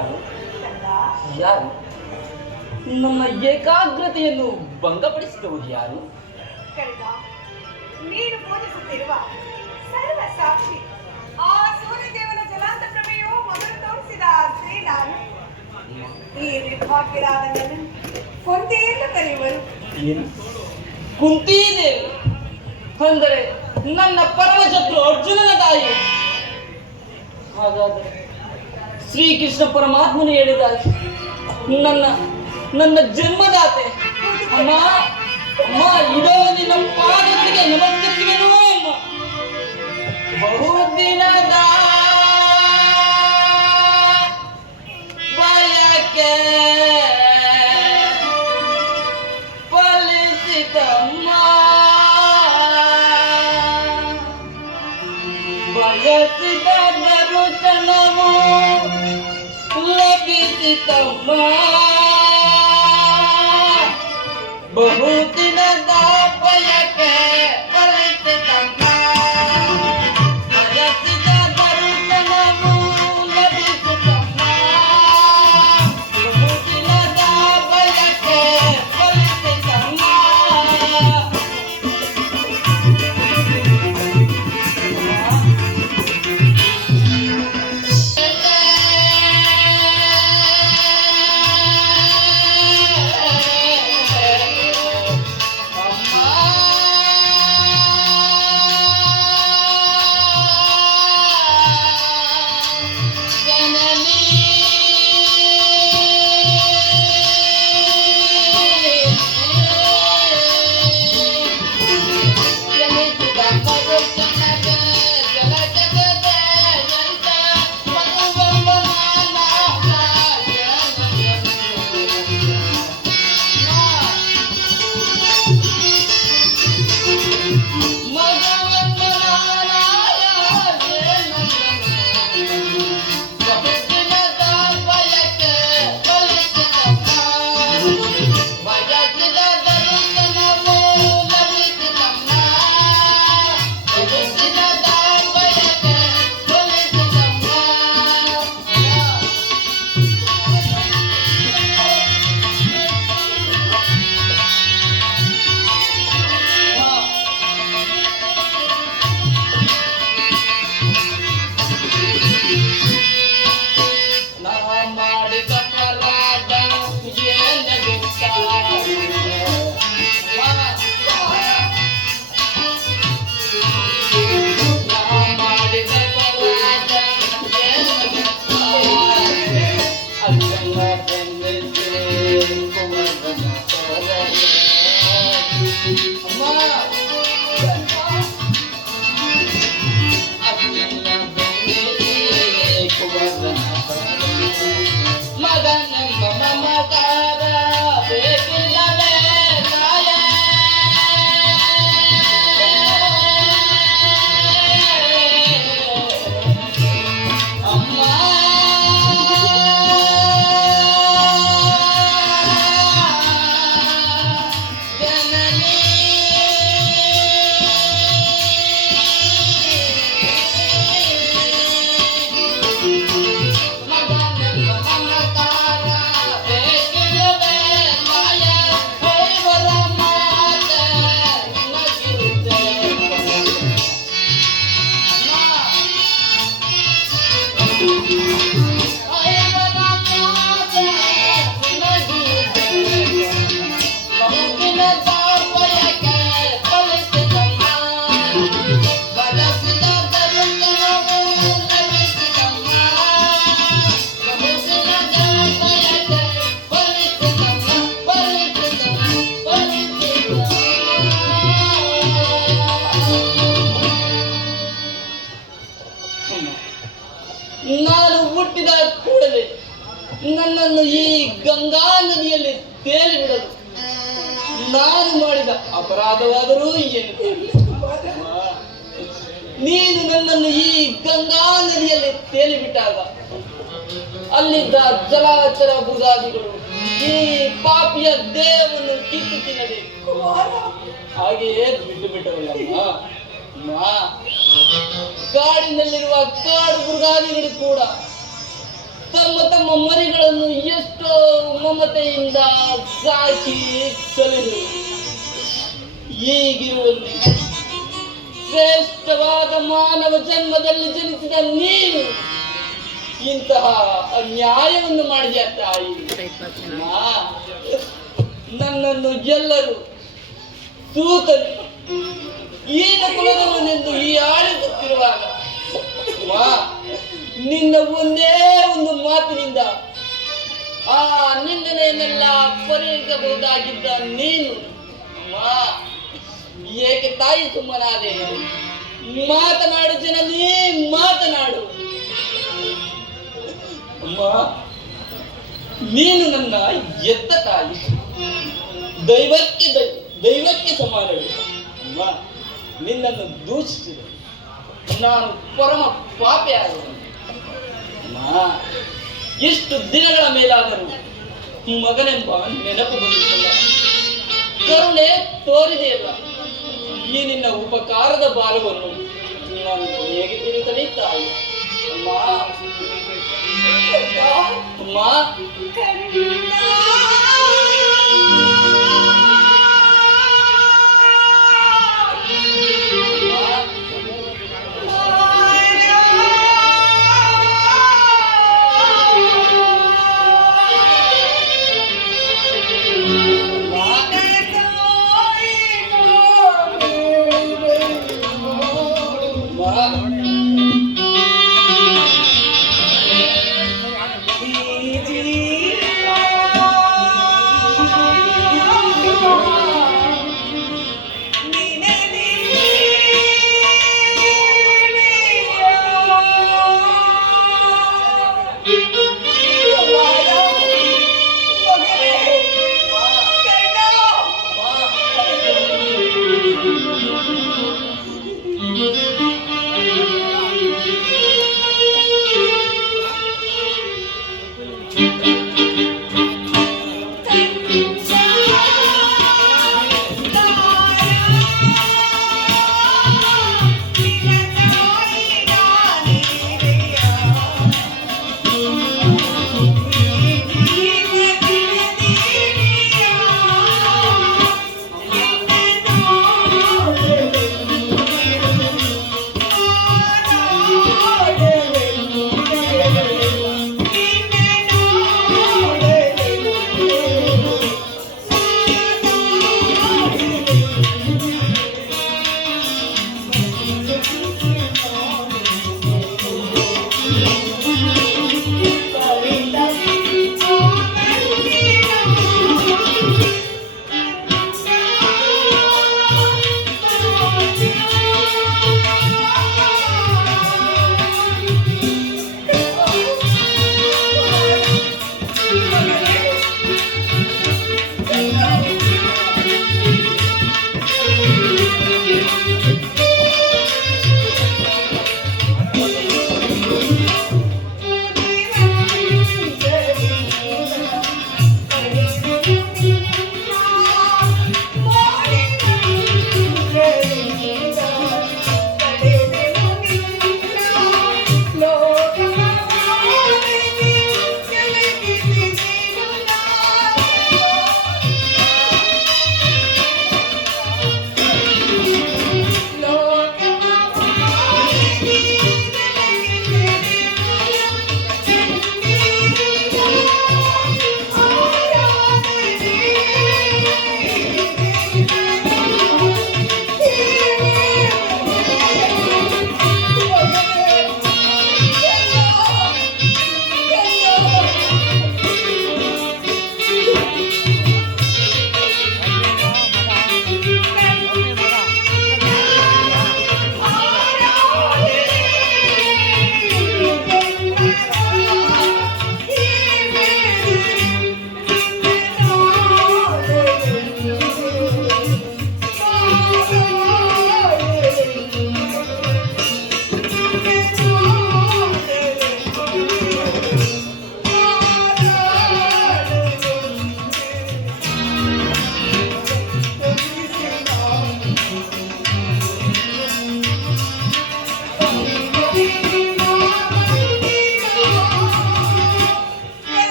ಯಾರು ಯಾರು ನಮ್ಮ ಏಕಾಗ್ರತೆಯನ್ನು ಭಂಗಪಡಿಸಿದವರು ಯಾರು? ನೀನು ಬೋಧಿಸುತ್ತಿರುವ ಸರ್ವ ಸಾಕ್ಷಿ ಆ ಸೂರ್ಯದೇವನ ಜಲಾಂತ ಪ್ರಭೆಯು ಮೊದಲು ತೋರಿಸಿದ ಸ್ತ್ರೀ ನಾನು. ಈ ನಿರ್ಭಾಗ್ಯರಾದ ನನ್ನ ಕೊಂತೆಯನ್ನು ಕರೆಯುವರು. ಕುಂತಿದೇವಿ ಅಂದರೆ ನನ್ನ ಪರಮ ಶತ್ರು ಅರ್ಜುನನ ತಾಯಿ. ಹಾಗಾದರೆ ಶ್ರೀಕೃಷ್ಣ ಪರಮಾತ್ಮನು ಹೇಳಿದ ನನ್ನ ನನ್ನ ಜನ್ಮದಾತೆ ಅಮ್ಮ ಅಮ್ಮ ಇದೋ ನಿನ್ನ ಪಾದಗಳಿಗೆ ನಮಸ್ಕರಿಸುವೆನು ಅಮ್ಮ. ಬಹುದಿನದ ಬಯಕೆ ಫಲಿಸಿತಮ್ಮ, ಬಯಸಿದ ದರ್ಶನವು ಲಭಿಸಿತಮ್ಮ. ಬಹುದಿನದ ಬಯಕೆ ಫಲಿಸಿತಮ್ಮ, ಬಯಸಿದ ದರ್ಶನವು ಲಭಿಸಿತಮ್ಮ. ಬಹುದಿನದ ಬಯಕೆ ಫಲಿಸಿತಮ್ಮ. ನಾನು ಹುಟ್ಟಿದ ಕೂಡಲೇ ನನ್ನನ್ನು ಈ ಗಂಗಾ ನದಿಯಲ್ಲಿ ತೇಲಿ ಬಿಡಲು ನಾನು ಮಾಡಿದ ಅಪರಾಧವಾದರೂ ಏನು? ನೀನು ನನ್ನನ್ನು ಈ ಗಂಗಾ ನದಿಯಲ್ಲಿ ತೇಲಿ ಬಿಟ್ಟಾಗ ಅಲ್ಲಿದ್ದ ಜಲಚರ ಮೃಗಾದಿಗಳು ಈ ಪಾಪಿಯ ದೇಹವನ್ನು ಕಿತ್ತು ತಿನ್ನದೆ ಹಾಗೆಯೇ ಬಿಟ್ಟು ಬಿಟ್ಟವಲ್ಲಮ್ಮ. ಕಾಡಿನಲ್ಲಿರುವ ಕಾಡು ಮೃಗಾದಿಗಳು ಕೂಡ ತಮ್ಮ ತಮ್ಮ ಮರಿಗಳನ್ನು ಎಷ್ಟೋ ಮಮತೆಯಿಂದ ಸಾಕಿ ಸಲಹೆ ಈಗಿರುವಲ್ಲಿ ಶ್ರೇಷ್ಠವಾದ ಮಾನವ ಜನ್ಮದಲ್ಲಿ ಜನಿಸಿದ ನೀನು ಇಂತಹ ಅನ್ಯಾಯವನ್ನು ಮಾಡಿದ ತಾಯಿ. ನನ್ನನ್ನು ಎಲ್ಲರೂ ಸೂತನು ಈನ ಕುಲದವನೆಂದು ಈ ಆಳಿಸುತ್ತಿರುವಾಗ ನಿನ್ನ ಒಂದೇ ಒಂದು ಮಾತಿನಿಂದ ಆ ನಿಂದನೆಯನ್ನೆಲ್ಲ ಪರಿಹರಿಸಬಹುದಾಗಿದ್ದ ನೀನು ಏಕೆ ತಾಯಿ ಸುಮ್ಮನಾದೆ? ಮಾತನಾಡು ಜನನಿ, ಮಾತನಾಡು. ಅಮ್ಮ, ನೀನು ನನ್ನ ಎತ್ತ ತಾಯಿ, ದೈವಕ್ಕೆ ಸಮಾನಳು. ಅಮ್ಮ, ನಿನ್ನನ್ನು ದೂಷಿಸಿದೆ ನಾನು ಪರಮ ಪಾಪಿಯಾಗುವೆ. ಎಷ್ಟು ದಿನಗಳ ಮೇಲಾದರೂ ಮಗನೆಂಬ ನೆನಪು ಬಂದಿಲ್ಲ, ಕರುಣೆ ತೋರಿದೆಯಲ್ಲ. ಈ ನಿನ್ನ ಉಪಕಾರದ ಭಾರವನ್ನು ನಾನು ಹೇಗೆ ತಿಳಿಸಲಿ ತಾಯಿ? ಅಮ್ಮ, ಅಮ್ಮ,